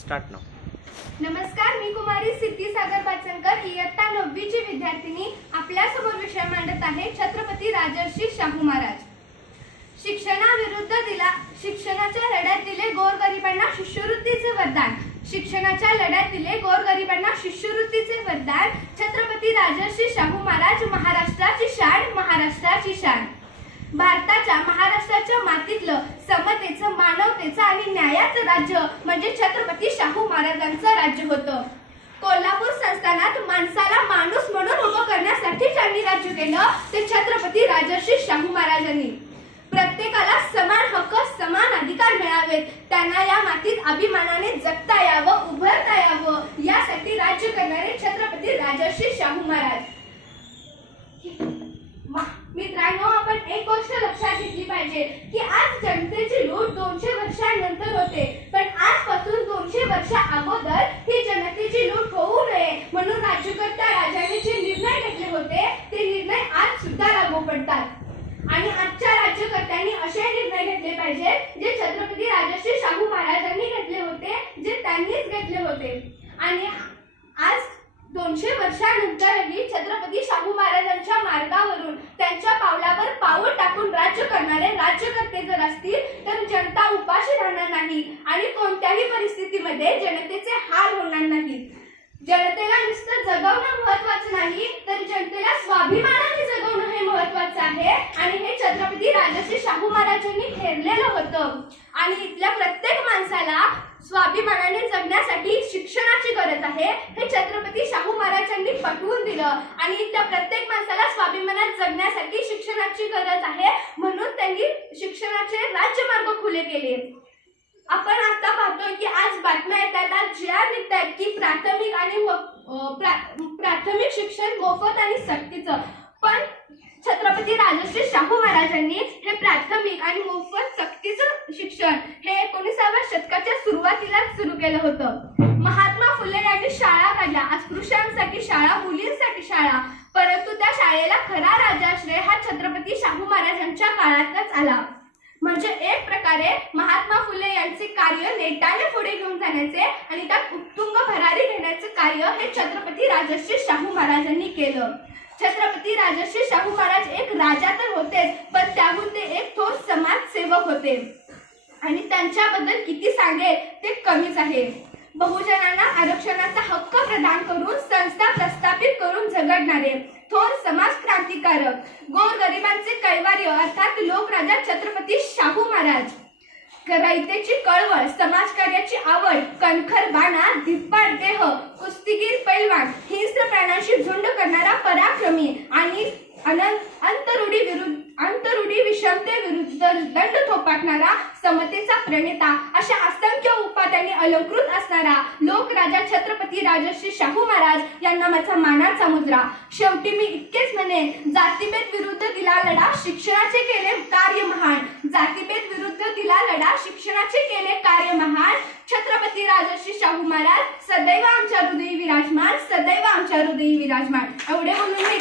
Start नाव. नमस्कार मी कुमारी सिद्धी सागर पाचनकर. इयत्ता नववीची विद्यार्थिनी आपल्यासमोर विषय मांडत आहे छत्रपती राजर्षी शाहू महाराज. शिक्षणाविरुद्ध दिला शिक्षणाच्या लढ्यात दिले गोरगरिबांना शिष्यवृत्तीचे वरदान. शिक्षणाच्या लढ्यात दिले गोरगरिबांना शिष्यवृत्तीचे वरदान. छत्रपती राजर्षी शाहू महाराज महाराष्ट्राची शान महाराष्ट्राची शान. भारताच्या महाराष्ट्राच्या मातीतलं समतेचं मानवतेचं आणि न्यायाचं राज्य म्हणजे छत्रपती शाहू महाराजांचं राज्य होतं. कोल्हापूर संस्थानात माणसाला माणूस म्हणून उभं करण्यासाठी ज्यांनी राज्य केलं ते छत्रपती राजर्षी शाहू महाराजांनी. प्रत्येकाला समान हक्क समान अधिकार मिळावेत. त्यांना या मातीत अभिमानाने जगता यावं उभरता यावं यासाठी राज्य करणारे छत्रपती राजर्षी शाहू महाराज. मित्रांनो आपण एक गोष्ट लक्षात घेतली पाहिजे की आज जनतेची लूट दोनशे वर्षांनंतर होते. वर्षा अगोदर ही जनतेची लूट होऊ नये. म्हणून राज्यकर्ता राजाने जे निर्णय घेतले होते ते निर्णय आज सुद्धा लागू पडतात. आणि आजच्या राज्यकर्त्यांनी असे निर्णय घेतले पाहिजे जे छत्रपती राजश्री शाहू महाराजांनी घेतले होते जे त्यांनीच घेतले होते. आणि आज दोनशे वर्षानंतरही छत्रपती शाहू महाराजांच्या मार्गावरून त्यांच्या पावलावर पाऊल टाकून राज्य करणारे राज्यकर्ते जर असतील तर जनता उपाशी राहणार नाही आणि कोणत्याही परिस्थितीमध्ये जनतेचे हाल होणार नाहीत. जनतेला नुसतं जगवणं महत्वाचं नाही तर जनतेला स्वाभिमानाने जगवणं हे महत्वाचं आहे. आणि हे छत्रपती राजश्री शाहू महाराजांनी ठेरलेलं होतं. आणि इथल्या प्रत्येक माणसाला स्वाभिमानाने जगण्यासाठी शिक्षणाची गरज आहे हे छत्रपती शाहू महाराजांनी पटवून दिलं. आणि इथल्या प्रत्येक माणसाला स्वाभिमानात जगण्यासाठी शिक्षणाची गरज आहे म्हणून त्यांनी शिक्षणाचे राज्यमार्ग खुले केले. आपण आता पाहतोय की आज बातम्या येतात आज ज्या निघत आहेत की प्राथमिक आणि प्रा- प्राथमिक शिक्षण मोफत आणि सक्तीचं. पण छत्रपती राजश्री शाहू महाराजांनी हे प्राथमिक आणि मोफत सक्तीचं शिक्षण हे एकोणीसाव्या शतकाच्या सुरुवातीलाच सुरू केलं होतं. महात्मा फुले यांनी शाळा काढल्या. अस्पृश्यांसाठी शाळा मुलींसाठी शाळा. परंतु त्या शाळेला खरा राजाश्रय हा छत्रपती शाहू महाराजांच्या काळातच आला. म्हणजे एक प्रकारे महात्मा फुले यांचे कार्य नेटाने पुढे घेऊन जाण्याचे आणि त्यात उत्तुंग भरारी घेण्याचे कार्य हे छत्रपती राजश्री शाहू महाराजांनी केलं. छत्रपती राजश्री शाहू महाराज एक राजा तर होतेच पण त्याहून ते एक थोर समाजसेवक होते. आणि त्यांच्याबद्दल किती सांगेल ते कमीच आहे. बहुजनांना आरक्षणाचा हक्क प्रदान करून संस्था प्रस्थापित करून झगडणारे थोर समाज क्रांतिकारक गोर गरिबांचे कैवार्य अर्थात लोकराजा छत्रपती शाहू महाराज. रयतेची कळवळ समाज कणखर बाणा धिप्पाड देह कुस्तीगीर पैलवान हिंस्र प्राण्यांशी झुंड करणारा पराक्रमी आणि अनंत अंतरुडी विरुद्ध अंतरुडी विषमते विरुद्ध दंड थोपाटणारा समतेचा प्रणेता अशा असंख्य उपाध्यांनी अलंकृत असणारा लोकराजा छत्रपती राजश्री शाहू महाराज यांना माझा मानाचा मुद्रा. शेवटी मी इतकेच म्हणे जातीभेद विरुद्ध दिला लढा शिक्षणाचे केले कार्य महान. जातीभेद विरुद्ध दिला लढा शिक्षणाचे केले कार्य महान. छत्रपती राजश्री शाहू महाराज सदैव आमच्या हृदयी विराजमान सदैव आमच्या हृदयी विराजमान. एवढे म्हणून मी